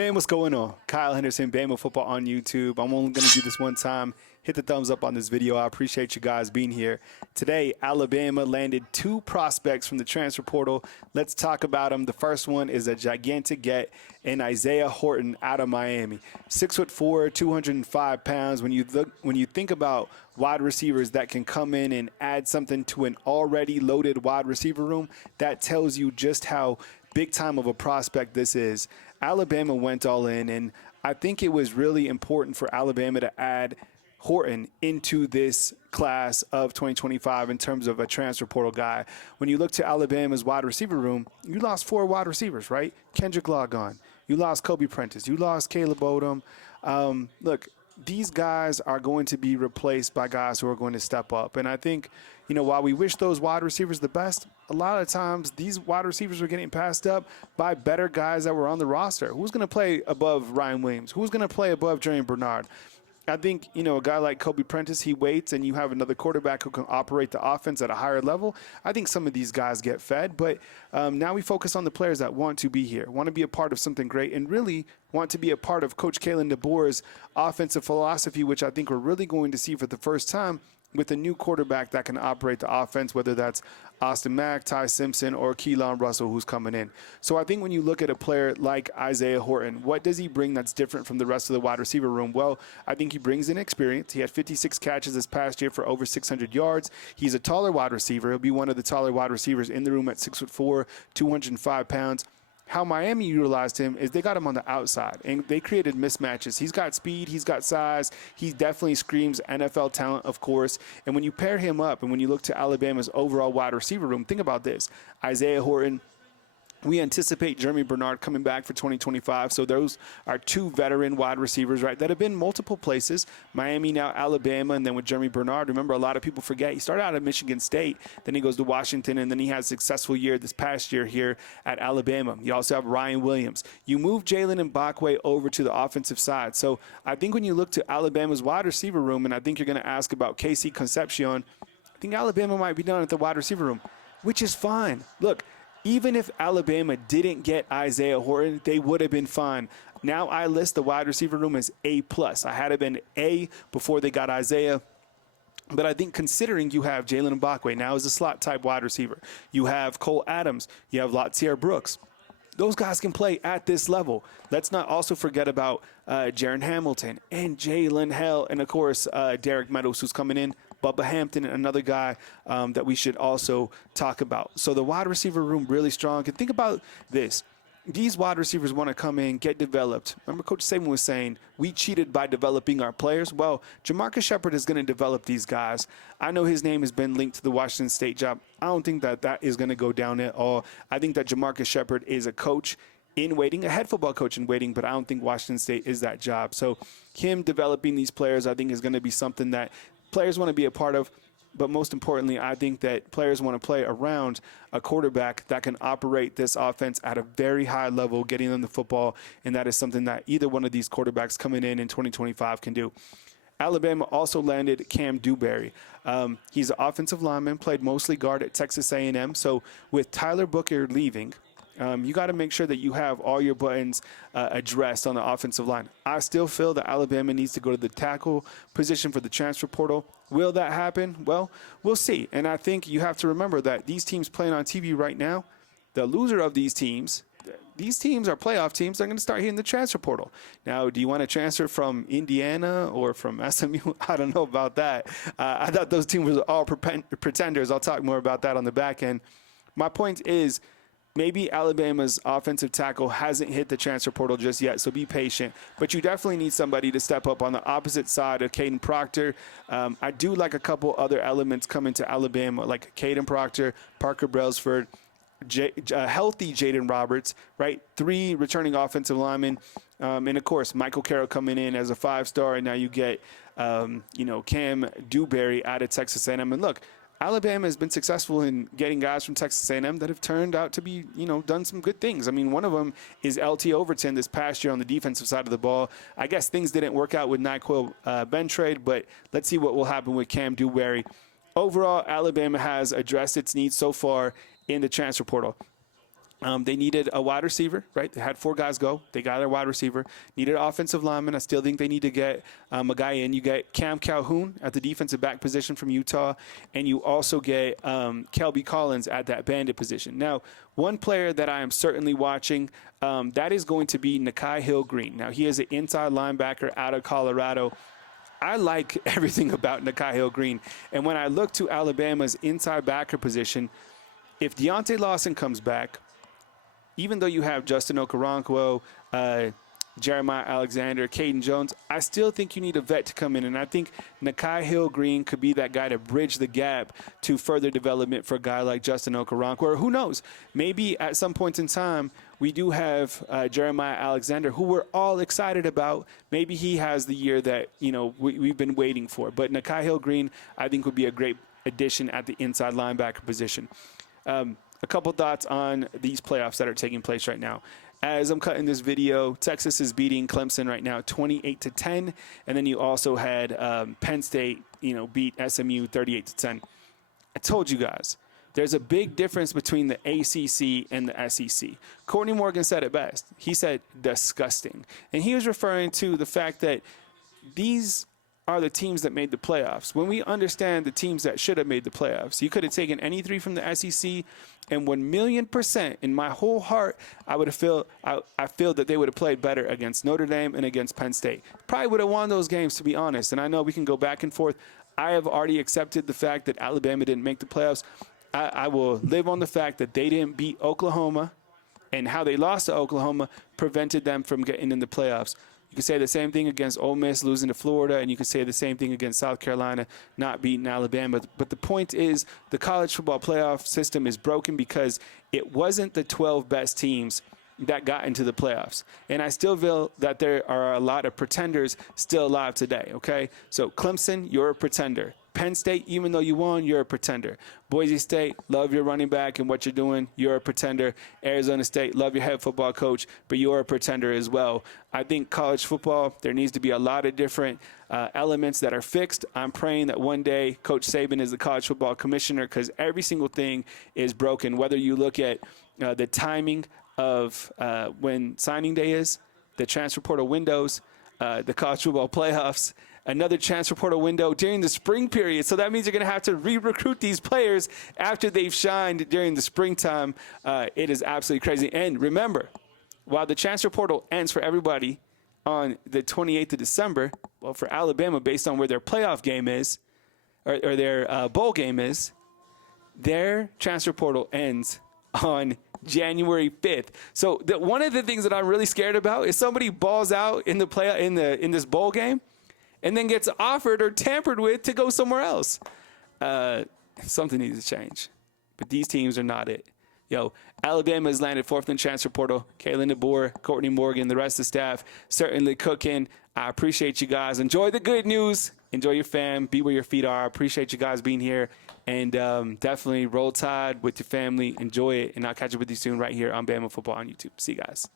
Hey, what's going on? Kyle Henderson, Bama Football on YouTube. I'm only going to do this one time. Hit the thumbs up on this video. I appreciate you guys being here. Today, Alabama landed 2 prospects from the transfer portal. Let's talk about them. The first one is a gigantic get in Isaiah Horton out of Miami. 6'4", 205 pounds. When you think about wide receivers that can come in and add something to an already loaded wide receiver room, that tells you just how big time of a prospect this is. Alabama went all in, and I think it was really important for Alabama to add Horton into this class of 2025 in terms of a transfer portal guy. When you look to Alabama's wide receiver room, you lost 4 wide receivers, right? Kendrick Law gone. You lost Kobe Prentice. You lost Caleb Odom. Look, these guys are going to be replaced by guys who are going to step up. And I think, while we wish those wide receivers the best, a lot of times these wide receivers are getting passed up by better guys that were on the roster. Who's going to play above Ryan Williams? Who's going to play above Jeremy Bernard? I think, a guy like Kobe Prentice, he waits, and you have another quarterback who can operate the offense at a higher level. I think some of these guys get fed, but now we focus on the players that want to be here, want to be a part of something great, and really want to be a part of Coach Kalen Deboer's offensive philosophy, which I think we're really going to see for the first time with a new quarterback that can operate the offense, whether that's Austin Mack, Ty Simpson, or Keelan Russell, who's coming in. So I think when you look at a player like Isaiah Horton, what does he bring that's different from the rest of the wide receiver room? Well, I think he brings in experience. He had 56 catches this past year for over 600 yards. He's a taller wide receiver. He'll be one of the taller wide receivers in the room at 6'4", 205 pounds. How Miami utilized him is they got him on the outside, and they created mismatches. He's got speed. He's got size. He definitely screams NFL talent, of course. And when you pair him up and when you look to Alabama's overall wide receiver room, think about this. Isaiah Horton, we anticipate Jeremy Bernard coming back for 2025. So those are 2 veteran wide receivers, right, that have been multiple places. Miami, now Alabama, and then with Jeremy Bernard. Remember, a lot of people forget he started out at Michigan State, then he goes to Washington, and then he has a successful year this past year here at Alabama. You also have Ryan Williams. You move Jalen Mbakwe over to the offensive side. So I think when you look to Alabama's wide receiver room, and I think you're going to ask about Casey Concepcion, I think Alabama might be done at the wide receiver room, which is fine. Look, even if Alabama didn't get Isaiah Horton, they would have been fine. Now I list the wide receiver room as A+. I had it been A before they got Isaiah. But I think considering you have Jalen Mbakwe now as a slot-type wide receiver, you have Cole Adams, you have Latair Brooks. Those guys can play at this level. Let's not also forget about Jaron Hamilton and Jalen Hell, and, of course, Derek Meadows, who's coming in. Bubba Hampton, another guy that we should also talk about. So the wide receiver room really strong. And think about this. These wide receivers want to come in, get developed. Remember Coach Saban was saying, we cheated by developing our players. Well, Jamarcus Shepard is going to develop these guys. I know his name has been linked to the Washington State job. I don't think that is going to go down at all. I think that Jamarcus Shepard is a coach in waiting, a head football coach in waiting, but I don't think Washington State is that job. So him developing these players, I think, is going to be something that players want to be a part of, but most importantly, I think that players want to play around a quarterback that can operate this offense at a very high level, getting them the football, and that is something that either one of these quarterbacks coming in 2025 can do. Alabama also landed Kam Dewberry. He's an offensive lineman, played mostly guard at Texas A&M. So with Tyler Booker leaving, you got to make sure that you have all your buttons addressed on the offensive line. I still feel that Alabama needs to go to the tackle position for the transfer portal. Will that happen? Well, we'll see. And I think you have to remember that these teams playing on TV right now, the loser of these teams are playoff teams. They're going to start hitting the transfer portal. Now, do you want to transfer from Indiana or from SMU? I don't know about that. I thought those teams were all pretenders. I'll talk more about that on the back end. My point is, maybe Alabama's offensive tackle hasn't hit the transfer portal just yet, so be patient. But you definitely need somebody to step up on the opposite side of Caden Proctor. I do like a couple other elements coming to Alabama, like Caden Proctor, Parker Brailsford, healthy Jaden Roberts, right? 3 returning offensive linemen. And, of course, Michael Carroll coming in as a 5-star, and now you get, Kam Dewberry out of Texas A&M. And, look, Alabama has been successful in getting guys from Texas A&M that have turned out to be, done some good things. I mean, one of them is LT Overton this past year on the defensive side of the ball. I guess things didn't work out with NyQuil Bentrade, but let's see what will happen with Kam Dewberry. Overall, Alabama has addressed its needs so far in the transfer portal. They needed a wide receiver, right? They had 4 guys go. They got their wide receiver. Needed an offensive lineman. I still think they need to get a guy in. You get Cam Calhoun at the defensive back position from Utah, and you also get Kelby Collins at that bandit position. Now, one player that I am certainly watching, that is going to be Nakai Hill-Green. Now, he is an inside linebacker out of Colorado. I like everything about Nakai Hill-Green. And when I look to Alabama's inside backer position, if Deontay Lawson comes back, even though you have Justin Okoronkwo, Jeremiah Alexander, Caden Jones, I still think you need a vet to come in. And I think Nakai Hill-Green could be that guy to bridge the gap to further development for a guy like Justin Okoronkwo. Or who knows, maybe at some point in time, we do have Jeremiah Alexander, who we're all excited about. Maybe he has the year that, we've been waiting for. But Nakai Hill-Green, I think, would be a great addition at the inside linebacker position. A couple thoughts on these playoffs that are taking place right now. As I'm cutting this video, Texas is beating Clemson right now 28-10, and then you also had Penn State, beat SMU 38-10. I told you guys, there's a big difference between the ACC and the SEC. Courtney Morgan said it best. He said disgusting, and he was referring to the fact that these are the teams that made the playoffs. When we understand the teams that should have made the playoffs, you could have taken any 3 from the SEC, and 1,000,000% in my whole heart, I feel that they would have played better against Notre Dame and against Penn State. Probably would have won those games, to be honest. And I know we can go back and forth. I have already accepted the fact that Alabama didn't make the playoffs. I will live on the fact that they didn't beat Oklahoma, and how they lost to Oklahoma prevented them from getting in the playoffs. You could say the same thing against Ole Miss losing to Florida, and you could say the same thing against South Carolina not beating Alabama. But the point is, the college football playoff system is broken because it wasn't the 12 best teams that got into the playoffs. And I still feel that there are a lot of pretenders still alive today, okay? So Clemson, you're a pretender. Penn State, even though you won, you're a pretender. Boise State, love your running back and what you're doing, you're a pretender. Arizona State, love your head football coach, but you're a pretender as well. I think college football, there needs to be a lot of different elements that are fixed. I'm praying that one day Coach Saban is the college football commissioner, because every single thing is broken, whether you look at the timing of when signing day is, the transfer portal windows, the college football playoffs, another transfer portal window during the spring period. So that means you're going to have to re-recruit these players after they've shined during the springtime. It is absolutely crazy. And remember, while the transfer portal ends for everybody on the 28th of December, well, for Alabama, based on where their playoff game is, or their bowl game is, their transfer portal ends on January 5th. So one of the things that I'm really scared about is somebody balls out in the in this bowl game and then gets offered or tampered with to go somewhere else. Something needs to change. But these teams are not it. Alabama has landed 4th in transfer portal. Kalen, Deboer, Courtney Morgan, the rest of the staff certainly cooking. I appreciate you guys. Enjoy the good news. Enjoy your fam. Be where your feet are. I appreciate you guys being here. And definitely roll tide with your family. Enjoy it. And I'll catch up with you soon right here on Bama Football on YouTube. See you guys.